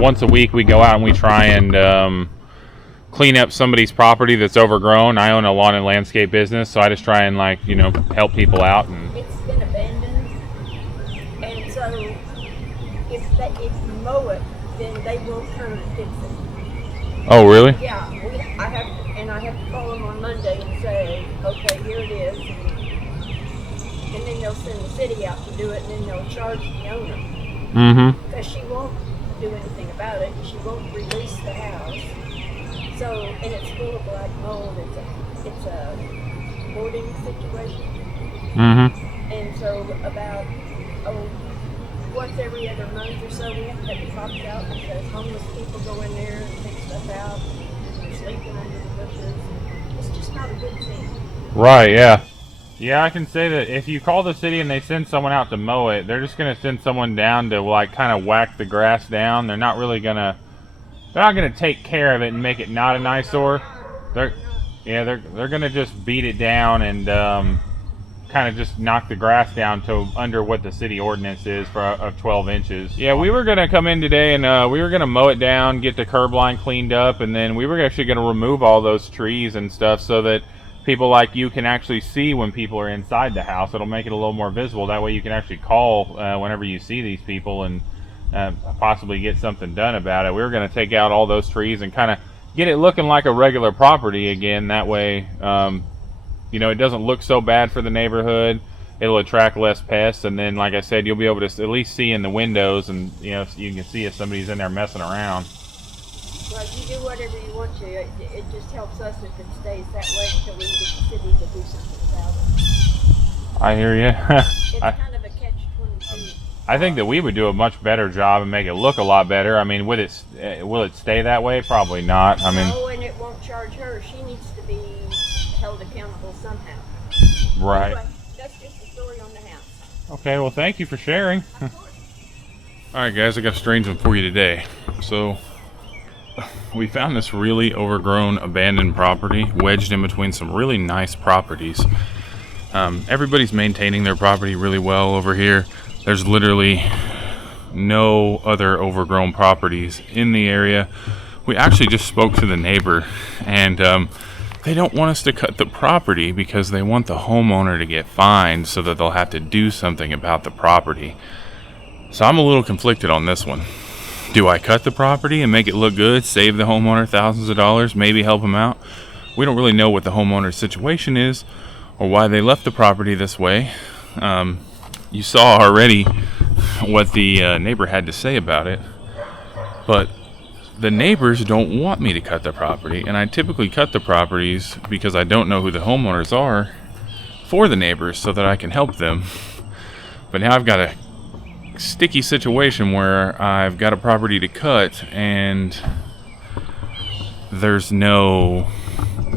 once a week we go out and we try and clean up somebody's property that's overgrown. I own a lawn and landscape business, so I just try and, like, you know, help people out. And it's been abandoned, and so if you mow it, then they will come and fix it. Oh, really? Yeah, I have to call them on Monday and say, okay, here it is, and then they'll send the city out to do it, and then they'll charge the owner. Mm-hmm. Because she won't do anything about it. She won't release the house. So, and it's full of black mold. It's a hoarding situation. Mm-hmm. And so about once every other month or so, we have to take the cops out because homeless people go in there and take stuff out. They're sleeping under the bushes. It's just not a good thing. Right, yeah. Yeah, I can say that if you call the city and they send someone out to mow it, they're just going to send someone down to, like, kind of whack the grass down. They're not really going to... They're not going to take care of it and make it not an eyesore. They're going to just beat it down and kind of just knock the grass down to under what the city ordinance is for of 12 inches. Yeah, we were going to come in today and we were going to mow it down, get the curb line cleaned up, and then we were actually going to remove all those trees and stuff so that people like you can actually see when people are inside the house. It'll make it a little more visible. That way you can actually call whenever you see these people and possibly get something done about it. We were going to take out all those trees and kind of get it looking like a regular property again. That way, you know, it doesn't look so bad for the neighborhood. It'll attract less pests, and then, like I said, you'll be able to at least see in the windows, and you know, you can see if somebody's in there messing around. Well, you do whatever you want to. It just helps us if it stays that way until we get the city to do something about it. I hear you. It's kind of a catch-22. I think that we would do a much better job and make it look a lot better. I mean, will it stay that way? Probably not. I mean, no, and it won't charge her. She needs to be held accountable somehow. Right. Anyway, that's just the story on the house. Okay, well, thank you for sharing. Of course. All right, guys, I got a strange one for you today. So, we found this really overgrown abandoned property wedged in between some really nice properties. Everybody's maintaining their property really well over here. There's literally no other overgrown properties in the area. We actually just spoke to the neighbor, and they don't want us to cut the property because they want the homeowner to get fined so that they'll have to do something about the property. So I'm a little conflicted on this one. Do I cut the property and make it look good, save the homeowner thousands of dollars, maybe help him out? We don't really know what the homeowner's situation is or why they left the property this way. You saw already what the neighbor had to say about it, but the neighbors don't want me to cut the property, and I typically cut the properties because I don't know who the homeowners are for the neighbors so that I can help them. But now I've got a sticky situation where I've got a property to cut and there's no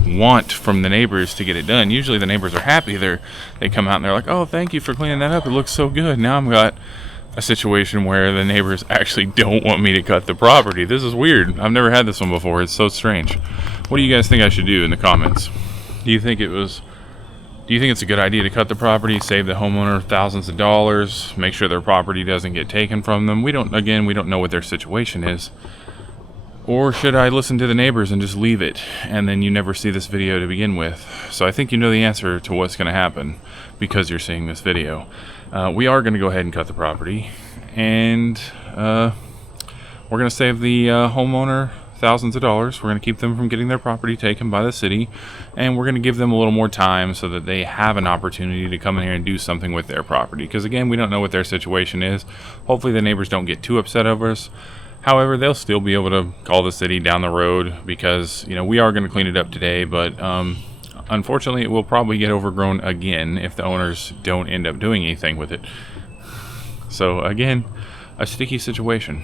want from the neighbors to get it done. Usually the neighbors are happy. They come out and they're like, oh, thank you for cleaning that up, it looks so good. Now I've got a situation where the neighbors actually don't want me to cut the property. This is weird. I've never had this one before. It's so strange. What do you guys think I should do in the comments? Do you think it's a good idea to cut the property, save the homeowner thousands of dollars, make sure their property doesn't get taken from them? We don't know what their situation is. Or should I listen to the neighbors and just leave it, and then you never see this video to begin with? So I think you know the answer to what's going to happen because you're seeing this video. We are going to go ahead and cut the property, and we're going to save the homeowner thousands of dollars. We're going to keep them from getting their property taken by the city, and we're going to give them a little more time so that they have an opportunity to come in here and do something with their property. Because again, we don't know what their situation is. Hopefully the neighbors don't get too upset over us. However, they'll still be able to call the city down the road because, you know, we are going to clean it up today, but unfortunately it will probably get overgrown again if the owners don't end up doing anything with it. So again, a sticky situation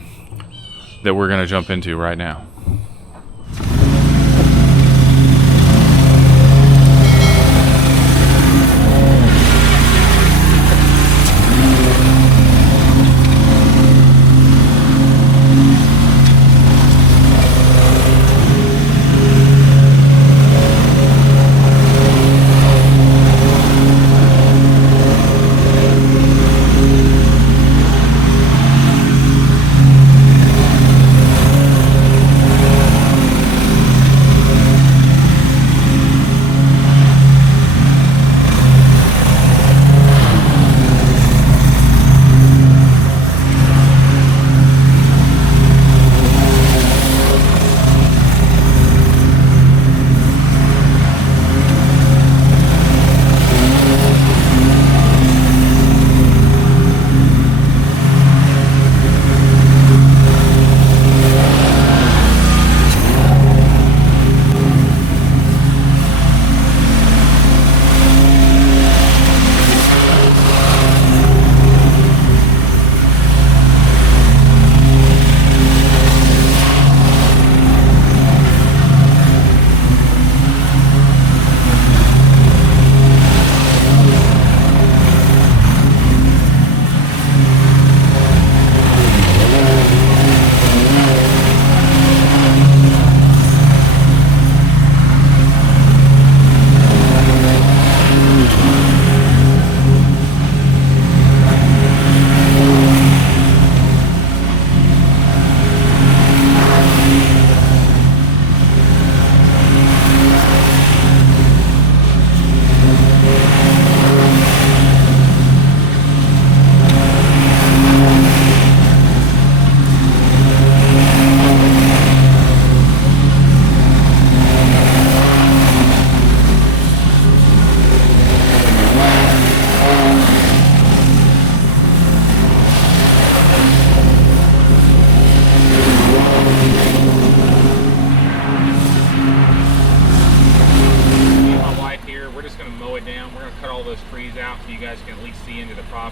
that we're going to jump into right now.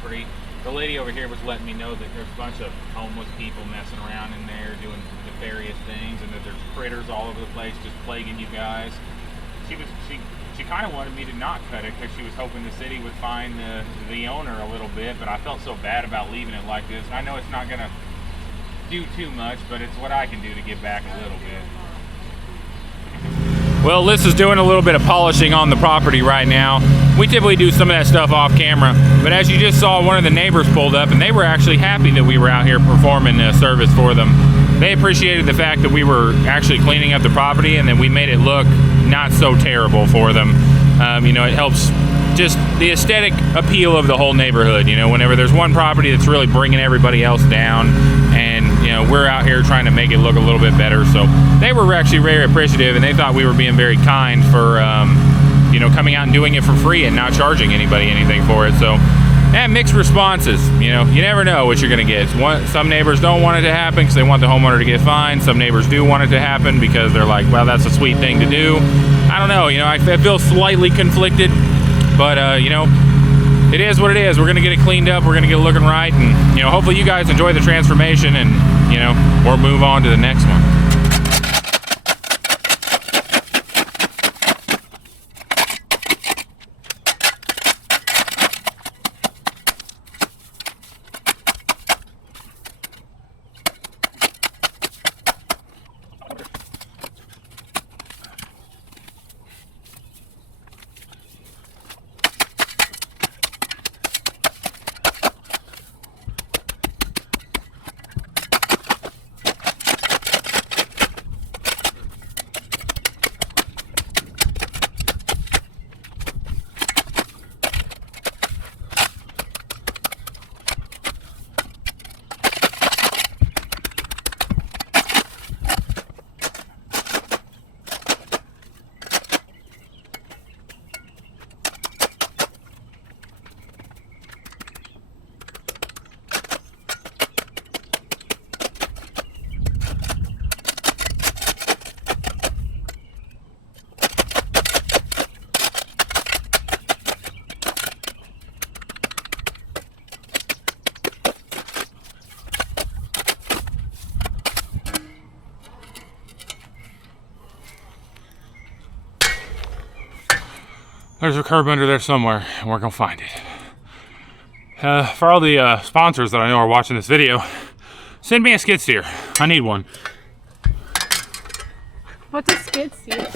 property. The lady over here was letting me know that there's a bunch of homeless people messing around in there doing nefarious things, and that there's critters all over the place just plaguing you guys. She kind of wanted me to not cut it because she was hoping the city would find the owner a little bit, but I felt so bad about leaving it like this. I know it's not going to do too much, but it's what I can do to give back a little bit. Well, Liz is doing a little bit of polishing on the property right now. We typically do some of that stuff off camera, but as you just saw, one of the neighbors pulled up, and they were actually happy that we were out here performing a service for them. They appreciated the fact that we were actually cleaning up the property and that we made it look not so terrible for them. You know, it helps just the aesthetic appeal of the whole neighborhood. You know, whenever there's one property that's really bringing everybody else down, and you know, we're out here trying to make it look a little bit better. So they were actually very appreciative, and they thought we were being very kind for you know, coming out and doing it for free and not charging anybody anything for it. So, and mixed responses. You know, you never know what you're going to get. Some neighbors don't want it to happen because they want the homeowner to get fined. Some neighbors do want it to happen because they're like, well, that's a sweet thing to do. I don't know. You know, I feel slightly conflicted, but you know, it is what it is. We're going to get it cleaned up. We're going to get it looking right, and you know, hopefully you guys enjoy the transformation, and you know, we'll move on to the next one. There's a curb under there somewhere, and we're gonna find it. For all the sponsors that I know are watching this video, send me a skid steer. I need one. What's a skid steer?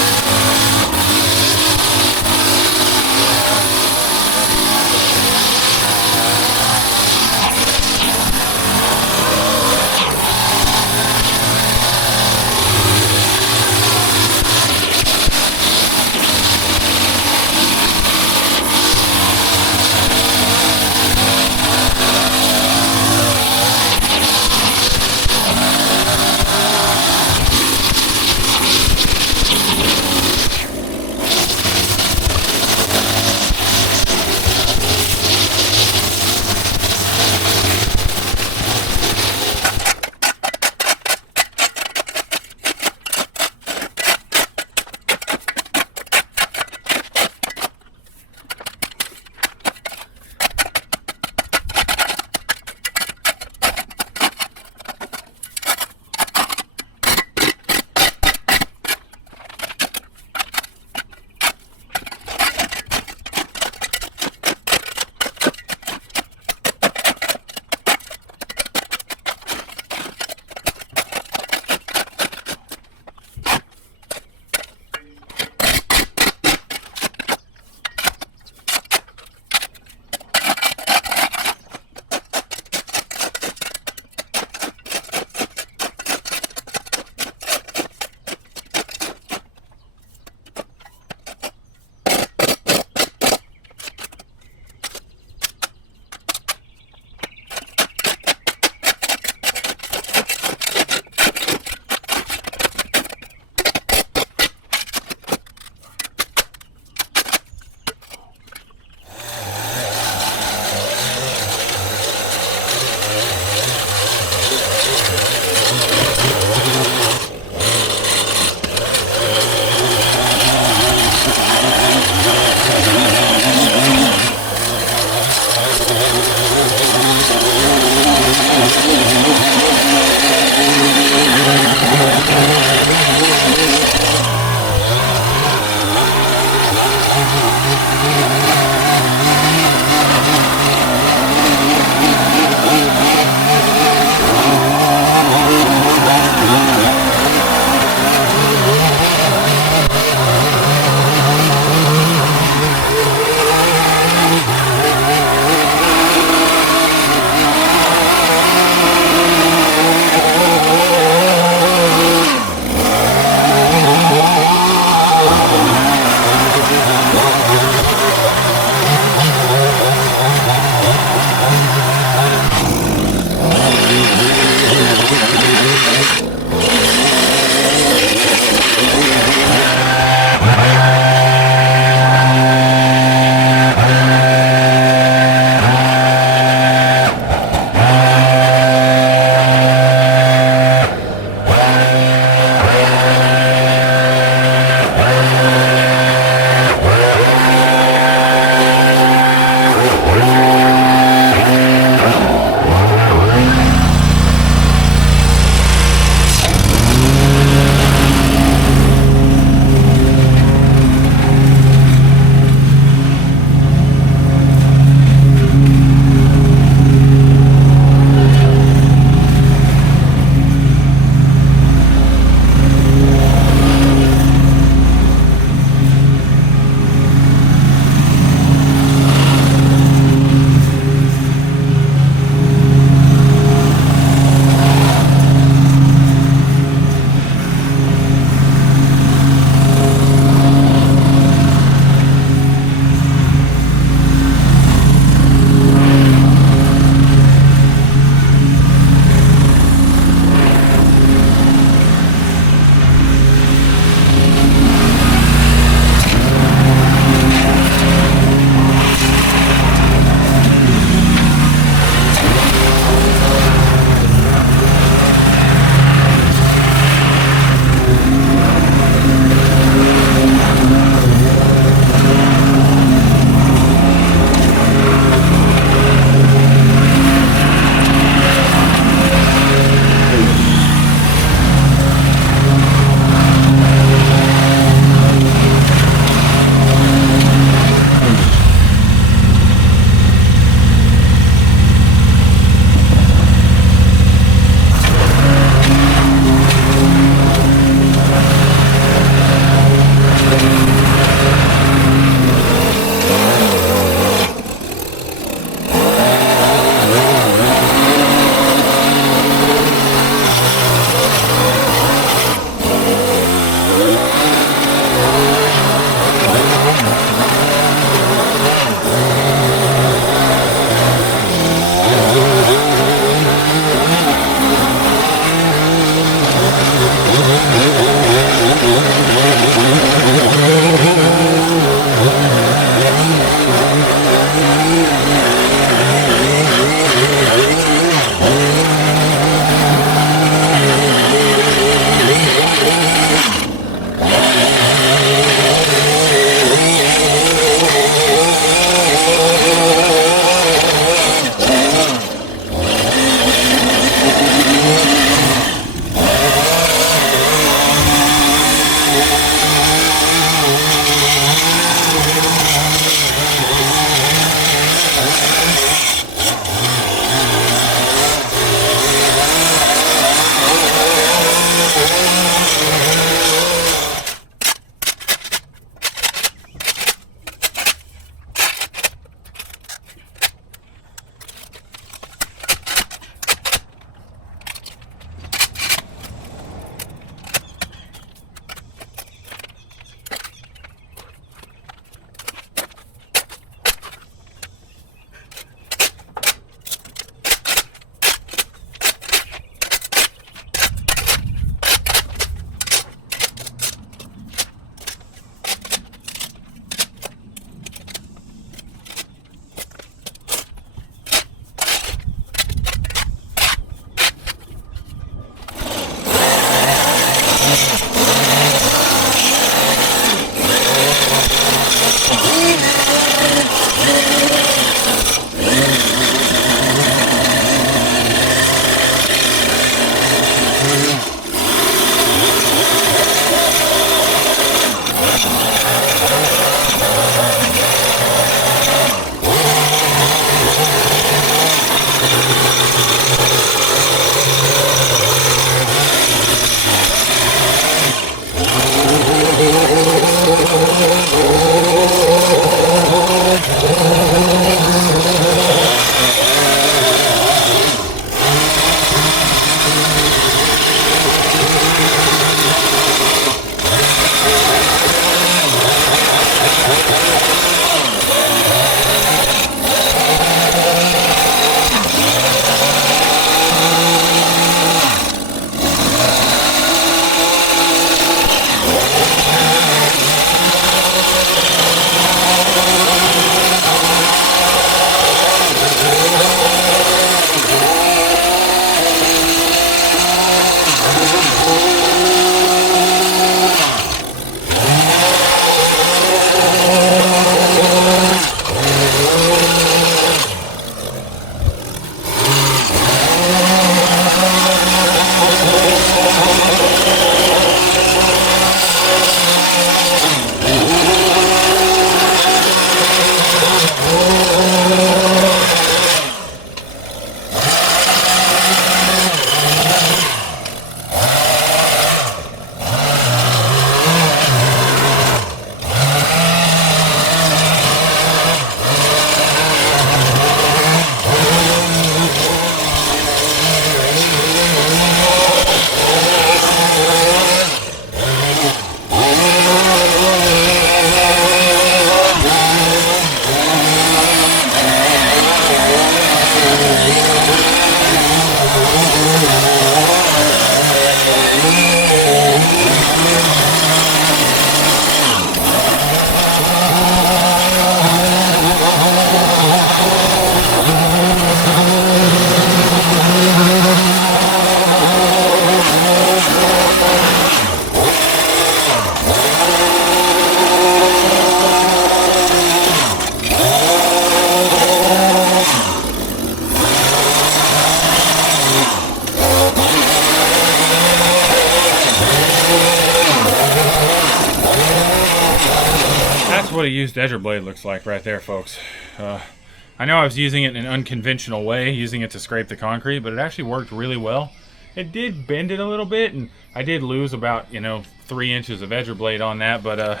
That's what a used edger blade looks like right there, folks. I know I was using it in an unconventional way, using it to scrape the concrete, but it actually worked really well. It did bend it a little bit, and I did lose about, 3 inches of edger blade on that, but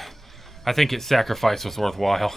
I think its sacrifice was worthwhile.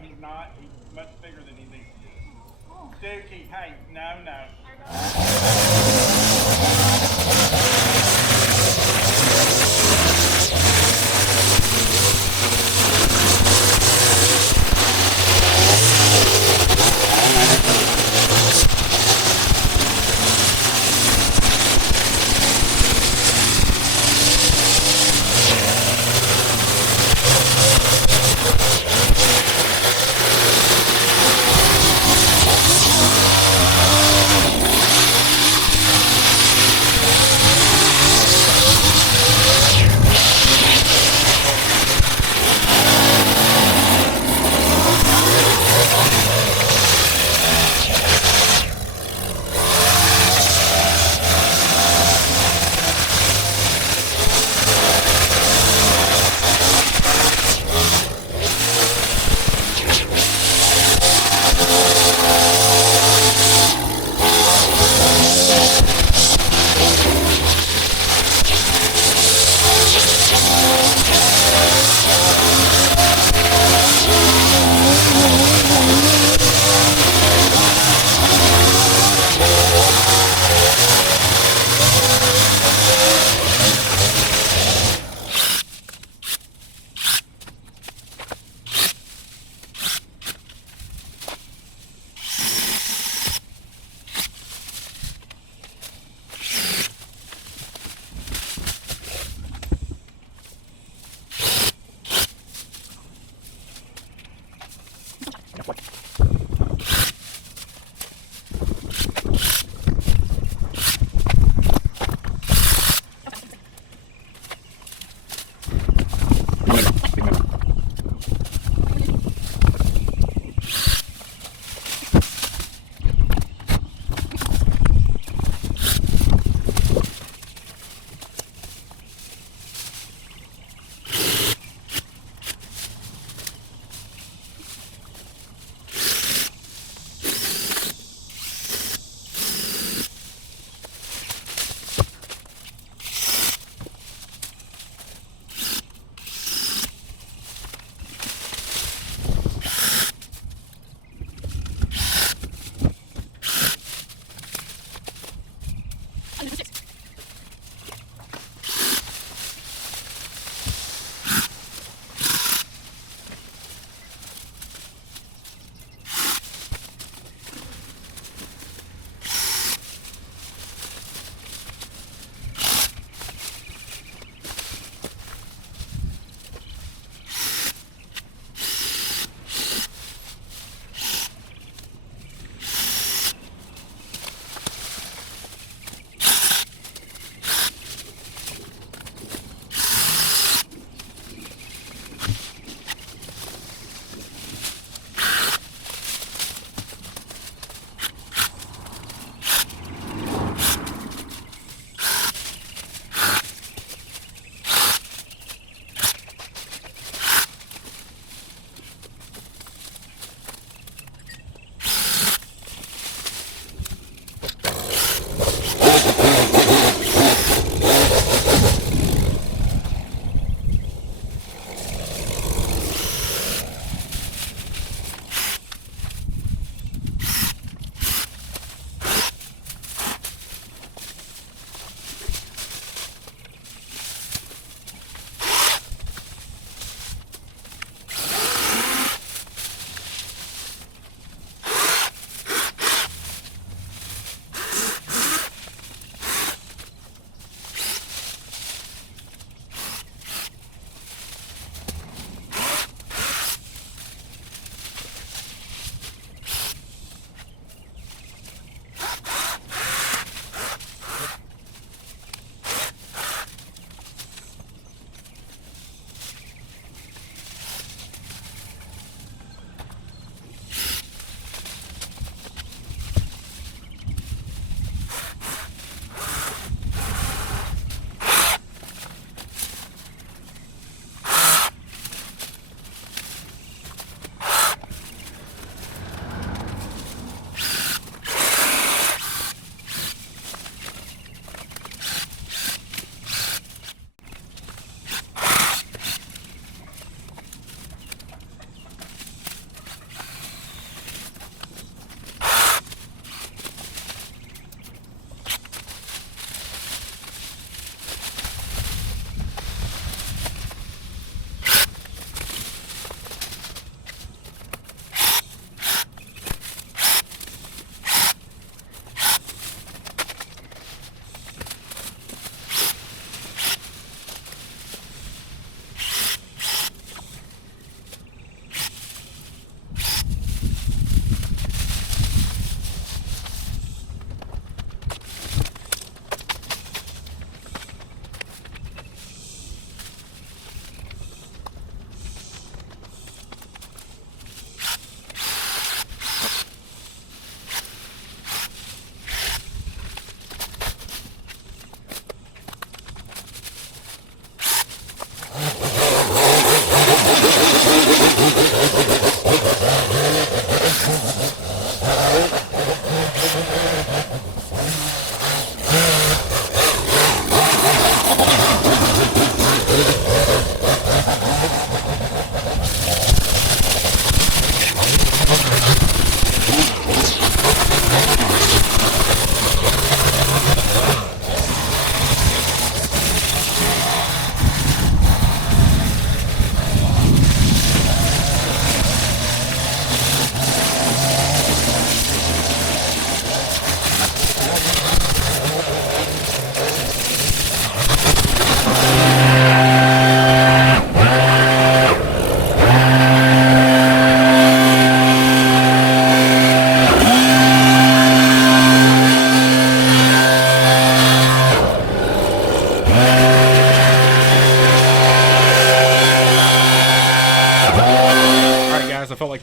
He's much bigger than he thinks he is. Dookie, hey, no.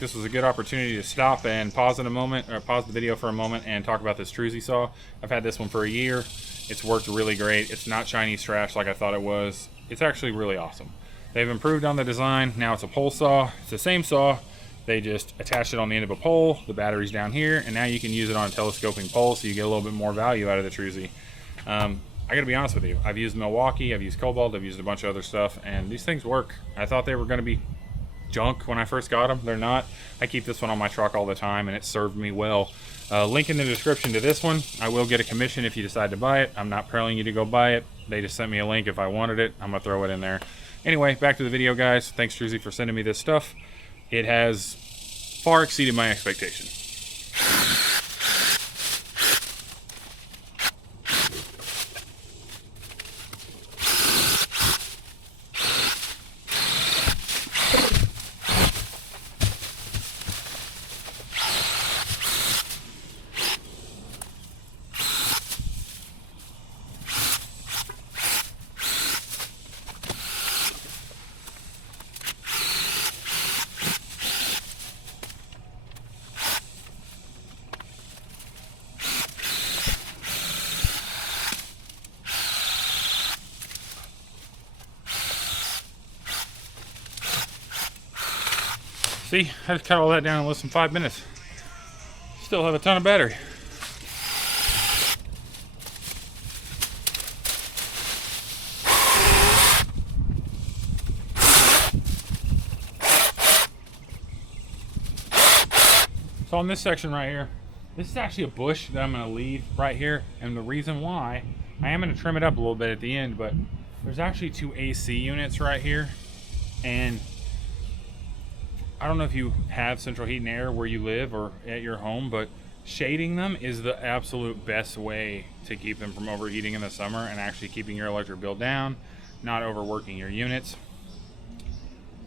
this was a good opportunity to stop and pause in a moment, or pause the video for a moment and talk about this Truzy saw. I've had this one for a year. It's worked really great. It's not Chinese trash like I thought it was. It's actually really awesome. They've improved on the design. Now it's a pole saw. It's the same saw. They just attach it on the end of a pole. The battery's down here, and now you can use it on a telescoping pole, so you get a little bit more value out of the Truzy. I gotta be honest with you. I've used Milwaukee, I've used Cobalt, I've used a bunch of other stuff, and these things work. I thought they were gonna be junk when I first got them. They're not. I keep this one on my truck all the time, and it served me well. Link in the description to this one. I will get a commission if you decide to buy it. I'm not telling you to go buy it. They just sent me a link. If I wanted it, I'm gonna throw it in there. Anyway, back to the video, guys. Thanks, Truzy, for sending me this stuff. It has far exceeded my expectations. See, I just cut all that down in less than 5 minutes. Still have a ton of battery. So on this section right here, this is actually a bush that I'm going to leave right here. And the reason why, I am going to trim it up a little bit at the end, but there's actually 2 AC units right here. And I don't know if you have central heat and air where you live or at your home, but shading them is the absolute best way to keep them from overheating in the summer and actually keeping your electric bill down, not overworking your units.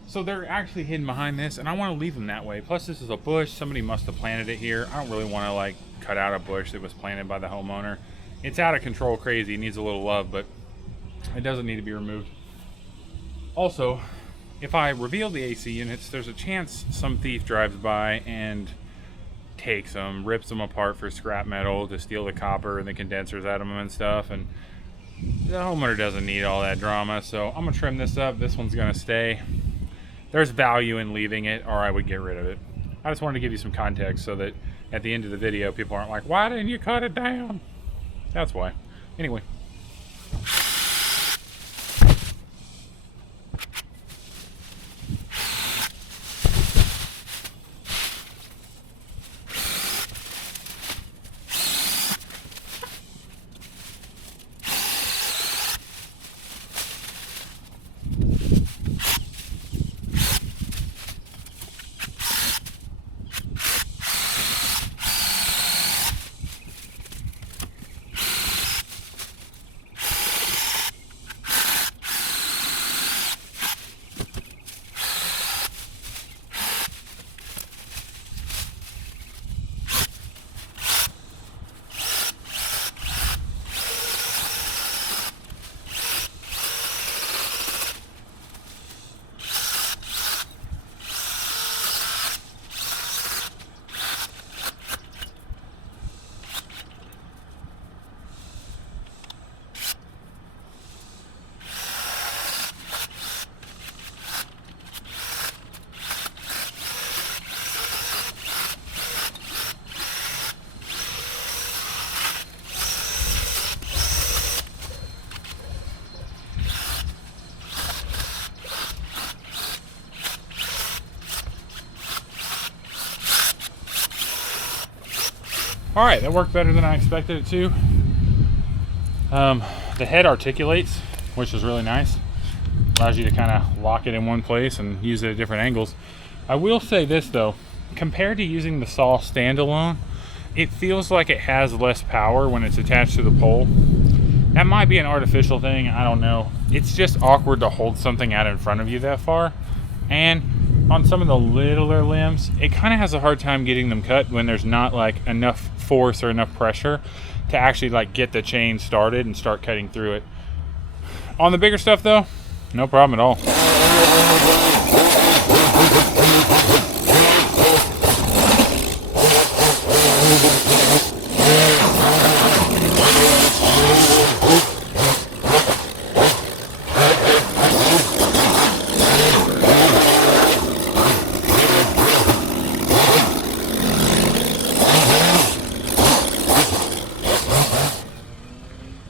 So they're actually hidden behind this, and I want to leave them that way. Plus, this is a bush. Somebody must have planted it here. I don't really want to like cut out a bush that was planted by the homeowner. It's out of control crazy. It needs a little love, but it doesn't need to be removed. Also, if I reveal the AC units, there's a chance some thief drives by and takes them, rips them apart for scrap metal to steal the copper and the condensers out of them and stuff. And the homeowner doesn't need all that drama, so I'm gonna trim this up. This one's gonna stay. There's value in leaving it, or I would get rid of it. I just wanted to give you some context so that at the end of the video, people aren't like, why didn't you cut it down? That's why. Anyway. All right, that worked better than I expected it to. The head articulates, which is really nice. Allows you to kind of lock it in one place and use it at different angles. I will say this though, compared to using the saw standalone, it feels like it has less power when it's attached to the pole. That might be an artificial thing, I don't know. It's just awkward to hold something out in front of you that far. And on some of the littler limbs, it kind of has a hard time getting them cut when there's not like enough force or enough pressure to actually like get the chain started and start cutting through it. On the bigger stuff though, no problem at all.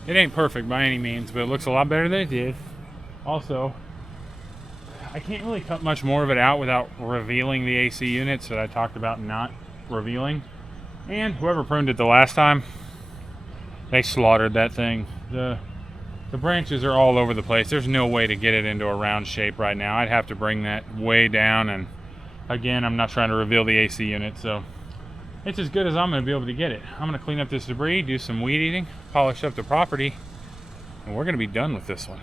It ain't perfect by any means, but it looks a lot better than it did. Also, I can't really cut much more of it out without revealing the AC units that I talked about not revealing. And whoever pruned it the last time, they slaughtered that thing. The branches are all over the place. There's no way to get it into a round shape right now. I'd have to bring that way down, and again, I'm not trying to reveal the AC unit, so it's as good as I'm going to be able to get it. I'm going to clean up this debris, do some weed eating, polish up the property, and we're going to be done with this one.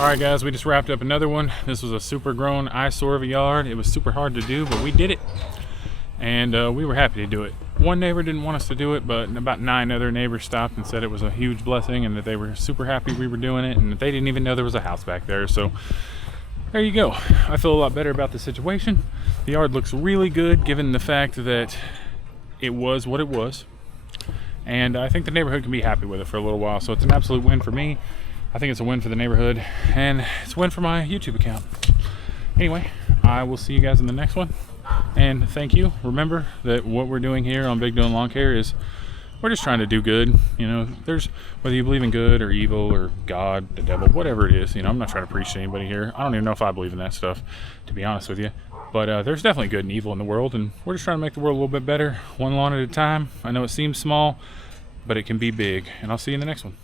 Alright guys, we just wrapped up another one. This was a super grown eyesore of a yard. It was super hard to do, but we did it. And we were happy to do it. One neighbor didn't want us to do it, but about 9 other neighbors stopped and said it was a huge blessing and that they were super happy we were doing it and that they didn't even know there was a house back there. So there you go. I feel a lot better about the situation. The yard looks really good given the fact that it was what it was. And I think the neighborhood can be happy with it for a little while. So it's an absolute win for me. I think it's a win for the neighborhood, and it's a win for my YouTube account. Anyway, I will see you guys in the next one, and thank you. Remember that what we're doing here on Big Doing Lawn Care is we're just trying to do good. You know, there's, whether you believe in good or evil or God, the devil, whatever it is, you know, I'm not trying to preach to anybody here. I don't even know if I believe in that stuff, to be honest with you. But there's definitely good and evil in the world, and we're just trying to make the world a little bit better, one lawn at a time. I know it seems small, but it can be big, and I'll see you in the next one.